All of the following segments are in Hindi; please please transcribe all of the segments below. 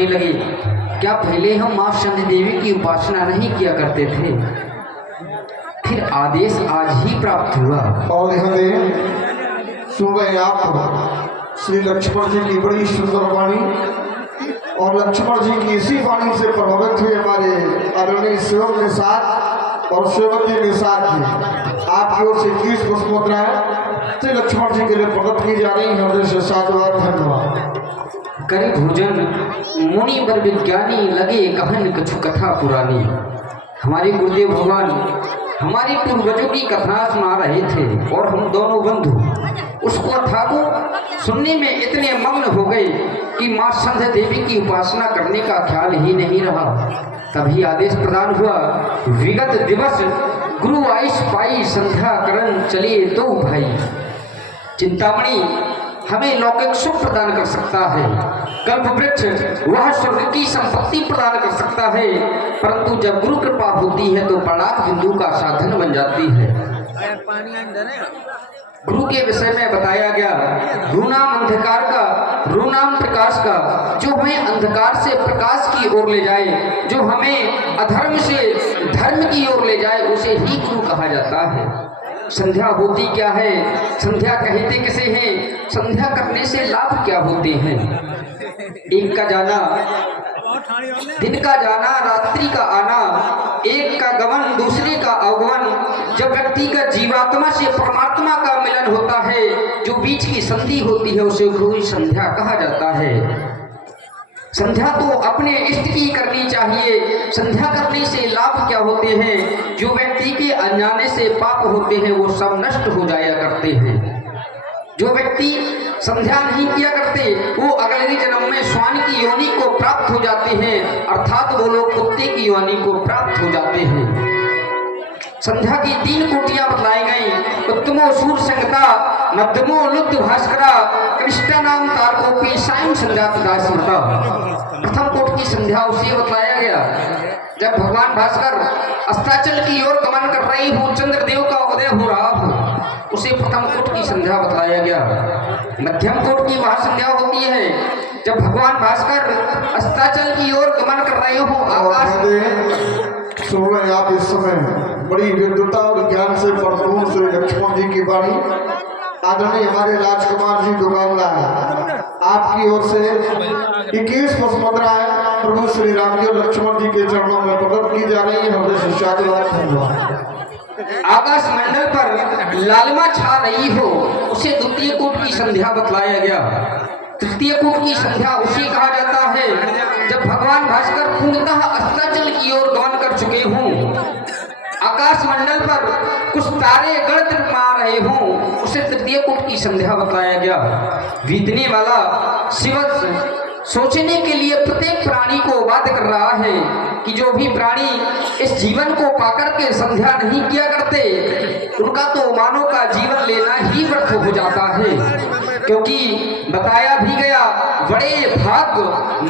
कहने लगे, क्या पहले हम माँ चंडी देवी की उपासना नहीं किया करते थे? फिर आदेश आज ही प्राप्त हुआ। और यहाँ दें सुन रहे आप श्री लक्ष्मण जी की बड़ी सुंदर वाणी, और लक्ष्मण जी की इसी वाणी से प्रभावित हुए हमारे आदरणीय सेवक के साथ और सेवक जी के साथ ही आपकी ओर से 21 पुष्पोत्तराएं श्री लक्ष्मण जी के लिए प्रकट की जा रही है। हृदय से साधुवाद, धन्यवाद। करे भोजन मुनि वर विज्ञानी, लगे कहन कछु कथा पुरानी। हमारे गुरुदेव भगवान हमारे पूर्वजों की कथा सुना रहे थे और हम दोनों बंधु उस कथा को सुनने में इतने मग्न हो गए कि माँ संध्या देवी की उपासना करने का ख्याल ही नहीं रहा। तभी आदेश प्रदान हुआ, विगत दिवस गुरु आयुष पाई, संध्या करण चले तो भाई। चिंतामणि हमें लौकिक सुख प्रदान कर सकता है, कल्प वृक्ष वह स्वर्ग की संपत्ति प्रदान कर सकता है, परंतु जब गुरु कृपा होती है तो पड़ाक बिंदु का साधन बन जाती है। गुरु के विषय में बताया गया, गुरुनाम अंधकार का, गुरुनाम प्रकाश का, जो हमें अंधकार से प्रकाश की ओर ले जाए, जो हमें अधर्म से धर्म की ओर ले जाए, उसे ही गुरु कहा जाता है। संध्या होती क्या है, संध्या कहते किसे हैं, संध्या करने से लाभ क्या होते हैं? एक का जाना, दिन का जाना, रात्रि का आना, एक का गमन, दूसरे का अवगमन। जब व्यक्ति का जीवात्मा से परमात्मा का मिलन होता है, जो बीच की संधि होती है, उसे गुरु संध्या कहा जाता है। संध्या तो अपने इष्ट की करनी चाहिए। संध्या करने से लाभ क्या होते हैं? जो व्यक्ति के अनजाने से पाप होते हैं वो सब नष्ट हो जाया करते हैं। जो व्यक्ति संध्या नहीं किया करते वो अगले जन्म में श्वान की योनि को प्राप्त हो जाते हैं, अर्थात वो लोग कुत्ते की योनि को प्राप्त हो जाते हैं। संध्या की 3 कोटियां बतलाई गई, उत्तमो सूर संगता, मध्यमो लुप्त भास्करा, कृष्णा नाम तारकोपी, सायं संध्या तथा स्मृता। प्रथम कोट की संध्या उसे बतलाया गया जब भगवान भास्कर अस्ताचल की ओर गमन कर रही हो, चंद्रदेव का उदय हो रहा हो, उसे प्रथम कोट की संध्या बतलाया गया। मध्यम कोट की वह संध्या होती है जब भगवान भास्कर अस्ताचल की ओर गमन कर रहे हो, आकाश। सुन रहे आप इस समय बड़ी विद्वता और ज्ञान से भरपूर श्री लक्ष्मण जी की वाणी आदरणीय हमारे राजकुमार जी दुकानदार आपकी ओर से 21 पुष्पोत्तराएं प्रभु श्री राम जी और लक्ष्मण जी के चरणों में प्रकट की जा रही है। हृदय से साधुवाद, धन्यवाद। आकाश मंडल पर लालिमा छा रही हो, उसे द्वितीय कोट की संध्या बतलाया गया। तृतीय कोट की संध्या उसे कहा जाता है जब भगवान भास्कर पूर्णतः अस्ताचल की ओर गमन कर चुके हों, आकाश मंडल पर कुछ तारे गणित मार रहे हों, उसे तृतीय कोट की संध्या बताया गया। बीतने वाला शिव सोचने के लिए प्रत्येक प्राणी को बाध्य कर रहा है कि जो भी प्राणी इस जीवन को पाकर के संध्या नहीं किया करते, उनका तो मानव का जीवन लेना ही व्यर्थ हो जाता है। क्योंकि बताया भी गया, बड़े भाग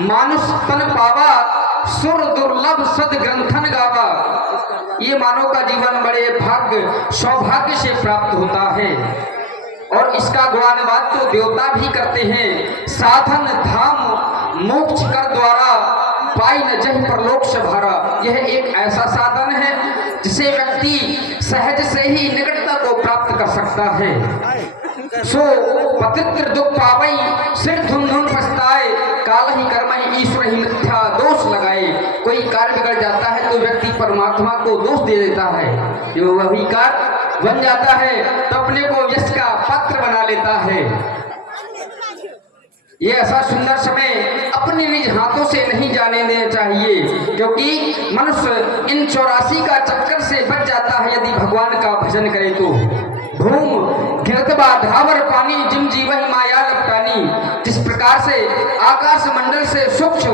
मानुष तन पावा, सुर दुर्लभ सद ग्रंथन गावा। ये मानव का जीवन बड़े भाग्य सौभाग्य से प्राप्त होता है और इसका गुणानुवाद तो देवता भी करते हैं। साधन धाम मोक्ष कर द्वारा, पाई न जह परलोक सभारा। यह एक ऐसा साधन है जिसे व्यक्ति सहज से ही निकटता को प्राप्त कर सकता है। सो पतित्र दुख पावई, सिर धुन धुन पछताए, काल ही कर्म ईश्वर ही मिथ्या दोष लगाए। कोई कार्य बिगड़ जाता है तो व्यक्ति परमात्मा को दोष दे देता है, जो वही कार्य बन जाता है तो अपने को यश का पात्र बना लेता है। ये ऐसा सुंदर समय अपने निज हाथों से नहीं जाने देना चाहिए, क्योंकि मनुष्य इन 84 का चक्कर से बच जाता है यदि भगवान का भजन करे तो। भूम गिरतबा धावर पानी, जिम जीवहि माया लपटानी। जिस प्रकार से आकाश मंडल से सूक्ष्म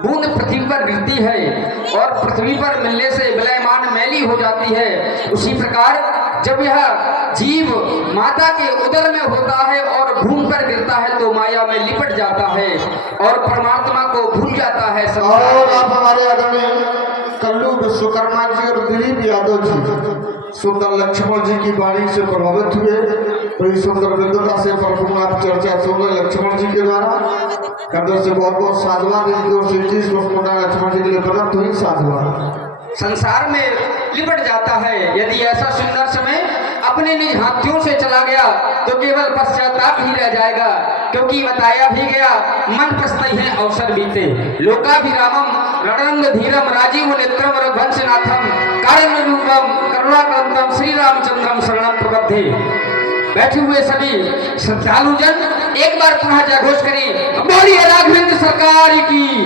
बूंद पृथ्वी पर गिरती है और पृथ्वी पर मिलने से विलयमान मैली हो जाती है, उसी प्रकार जब यह जीव माता के उदर में होता है और भूमि पर गिरता है तो माया में लिपट जाता है और परमात्मा को भूल जाता है। और आप हमारे आदरणीय कल्लू विश्वकर्मा जी और दिलीप यादव जी सुंदर लक्ष्मण जी की वाणी से प्रभावित हुए बड़ी सुंदर विद्वता से परपूर्ण आप चर्चा सुन रहे लक्ष्मण जी के द्वारा। कंदर से बहुत बहुत साधुवाद इनकी ओर से जिस लक्ष्मण जी के लिए प्रदत्त हुई साधुवाद। संसार में लिपट जाता है यदि ऐसा सुंदर समय अपने निज हाथियों से चला गया तो केवल पश्चाताप ही रह जाएगा, क्योंकि बताया भी गया मन पछताई है अवसर बीते। लोकाभिरामम रणरंग धीरम राजीव नेत्रम रघुवंशनाथम कारण रूपम करुणाकांतम श्री रामचंद्रम शरणम प्रबद्धे। बैठे हुए सभी श्रद्धालुजन एक बार पुनः जयघोष करें, बोलिए राघवेंद्र सरकार की।